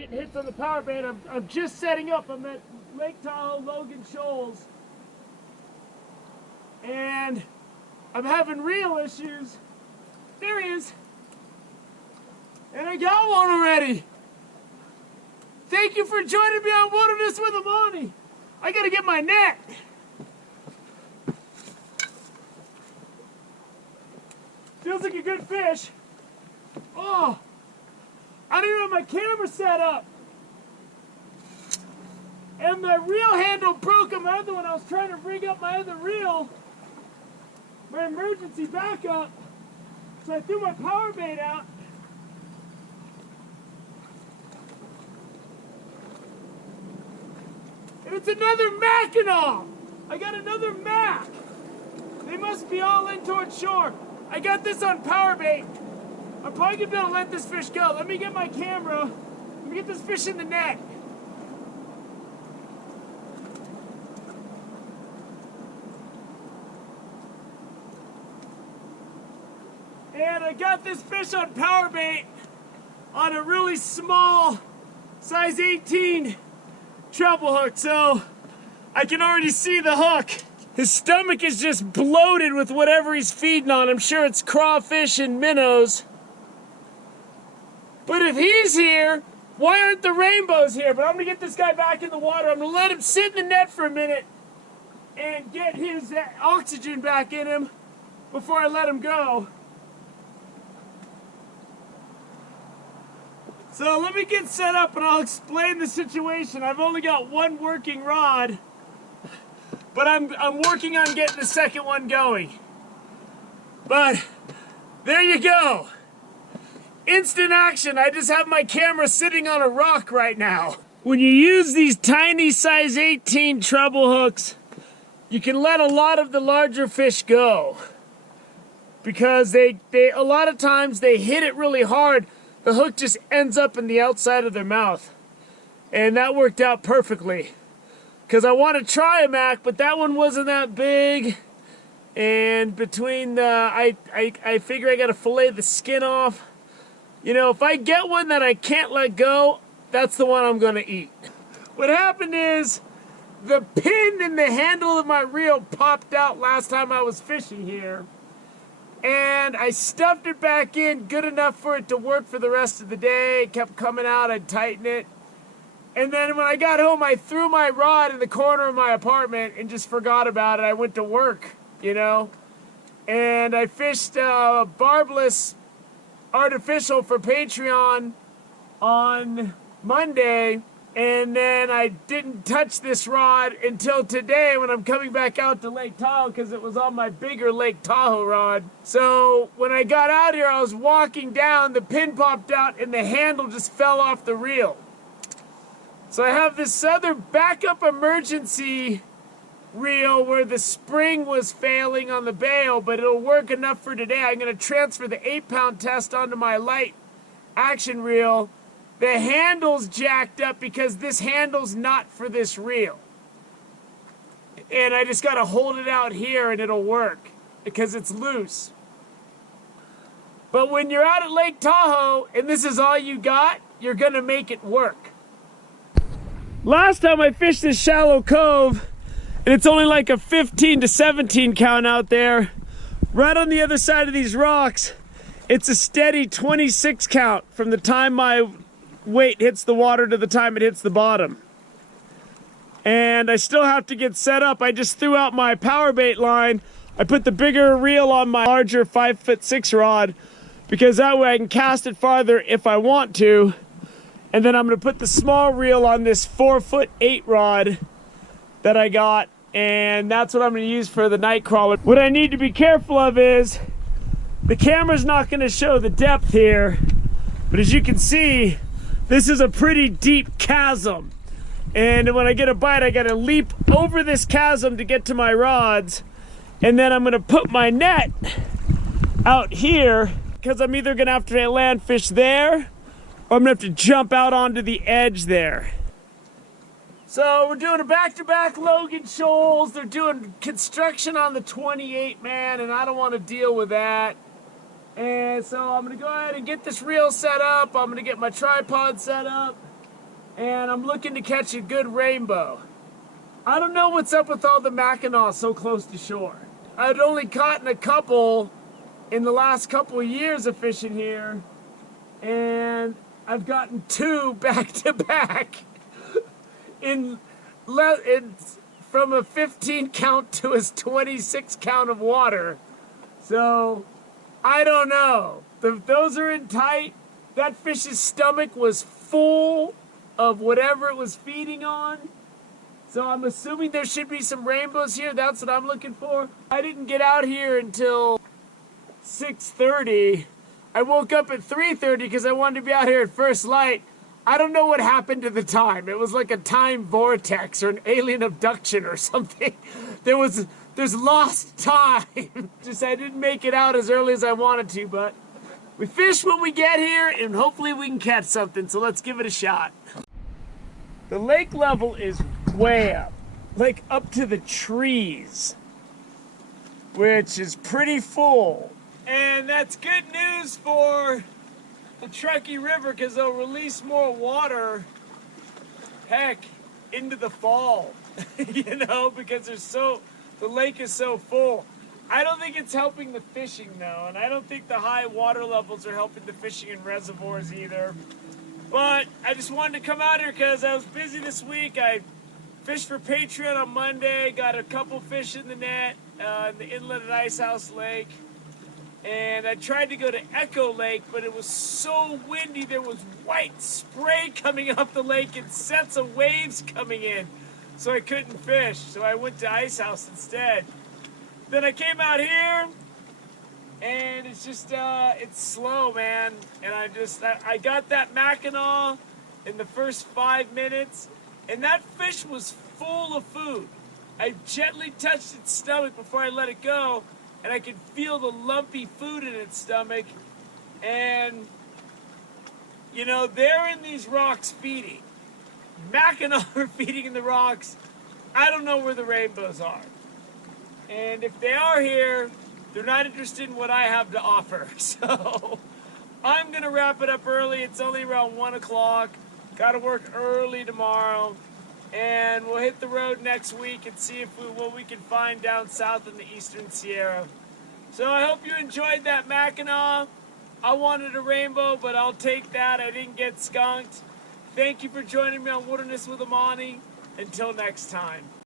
getting hits on the power bait. I'm just setting up. I'm at Lake Tahoe, Logan Shoals. And I'm having reel issues. There he is. And I got one already. Thank you for joining me on Wilderness with Amani. I gotta get my net. Feels like a good fish. Oh, I didn't have my camera set up. And my reel handle broke on my other one. I was trying to rig up my other reel, my emergency backup. So I threw my power bait out. And it's another Mackinaw. I got another Mack. They must be all in towards shore. I got this on power bait. I'm probably gonna be able to let this fish go. Let me get my camera. Let me get this fish in the net. And I got this fish on power bait on a really small size 18 treble hook, so I can already see the hook. His stomach is just bloated with whatever he's feeding on. I'm sure it's crawfish and minnows. But if he's here, why aren't the rainbows here? But I'm gonna get this guy back in the water. I'm gonna let him sit in the net for a minute and get his oxygen back in him before I let him go. So let me get set up and I'll explain the situation. I've only got one working rod, but I'm working on getting the second one going. But there you go. Instant action. I just have my camera sitting on a rock right now. When you use these tiny size 18 treble hooks, you can let a lot of the larger fish go. Because they a lot of times they hit it really hard. The hook just ends up in the outside of their mouth. And that worked out perfectly. Because I want to try a Mack, but that one wasn't that big. And between the, I figure I got to fillet the skin off. You know, if I get one that I can't let go, that's the one I'm going to eat. What happened is, the pin in the handle of my reel popped out last time I was fishing here. And I stuffed it back in good enough for it to work for the rest of the day. It kept coming out, I'd tighten it. And then when I got home, I threw my rod in the corner of my apartment and just forgot about it. I went to work, you know. And I fished barbless artificial for Patreon on Monday. And then I didn't touch this rod until today when I'm coming back out to Lake Tahoe because it was on my bigger Lake Tahoe rod. So when I got out here, I was walking down, the pin popped out and the handle just fell off the reel. So I have this other backup emergency reel where the spring was failing on the bail, but it'll work enough for today. I'm going to transfer the 8-pound test onto my light action reel. The handle's jacked up because this handle's not for this reel. And I just got to hold it out here and it'll work because it's loose. But when you're out at Lake Tahoe and this is all you got, you're going to make it work. Last time I fished this shallow cove, and it's only like a 15 to 17 count out there. Right on the other side of these rocks, it's a steady 26 count from the time my weight hits the water to the time it hits the bottom. And I still have to get set up. I just threw out my power bait line. I put the bigger reel on my larger 5'6" rod because that way I can cast it farther if I want to. And then I'm gonna put the small reel on this 4'8" rod that I got, and that's what I'm gonna use for the night crawler. What I need to be careful of is the camera's not gonna show the depth here, but as you can see, this is a pretty deep chasm. And when I get a bite, I gotta leap over this chasm to get to my rods. And then I'm gonna put my net out here because I'm either gonna have to land fish there or I'm gonna have to jump out onto the edge there. So we're doing a back-to-back Logan Shoals. They're doing construction on the 28, man, and I don't want to deal with that. And so I'm gonna go ahead and get this reel set up. I'm gonna get my tripod set up. and I'm looking to catch a good rainbow. I don't know what's up with all the Mackinaw so close to shore. I'd only caught a couple in the last couple of years of fishing here, and I've gotten two back to back in from a 15 count to a 26 count of water. So I don't know. Those are in tight. That fish's stomach was full of whatever it was feeding on. So I'm assuming there should be some rainbows here. That's what I'm looking for. I didn't get out here until 6:30. I woke up at 3:30 because I wanted to be out here at first light. I don't know what happened to the time. It was like a time vortex or an alien abduction or something. There's lost time. Just I didn't make it out as early as I wanted to, but we fish when we get here and hopefully we can catch something. So let's give it a shot. The lake level is way up, like up to the trees, which is pretty full. And that's good news for the Truckee River because they'll release more water, heck, into the fall, you know, because the lake is so full. I don't think it's helping the fishing though, and I don't think the high water levels are helping the fishing in reservoirs either. But I just wanted to come out here because I was busy this week. I fished for Patreon on Monday, got a couple fish in the net in the inlet at Icehouse Lake. And I tried to go to Echo Lake, but it was so windy. There was white spray coming up the lake and sets of waves coming in. So I couldn't fish. So I went to Icehouse instead. Then I came out here, and it's just, it's slow, man. And I got that Mackinaw in the first 5 minutes, and that fish was full of food. I gently touched its stomach before I let it go, and I could feel the lumpy food in its stomach. And, you know, they're in these rocks feeding. Mackinaw are feeding in the rocks. I don't know where the rainbows are. And if they are here, they're not interested in what I have to offer. So I'm going to wrap it up early. It's only around 1 o'clock. Got to work early tomorrow. And we'll hit the road next week and see what we can find down south in the Eastern Sierra. So I hope you enjoyed that Mackinaw. I wanted a rainbow, but I'll take that. I didn't get skunked. Thank you for joining me on Wilderness with Amani. Until next time.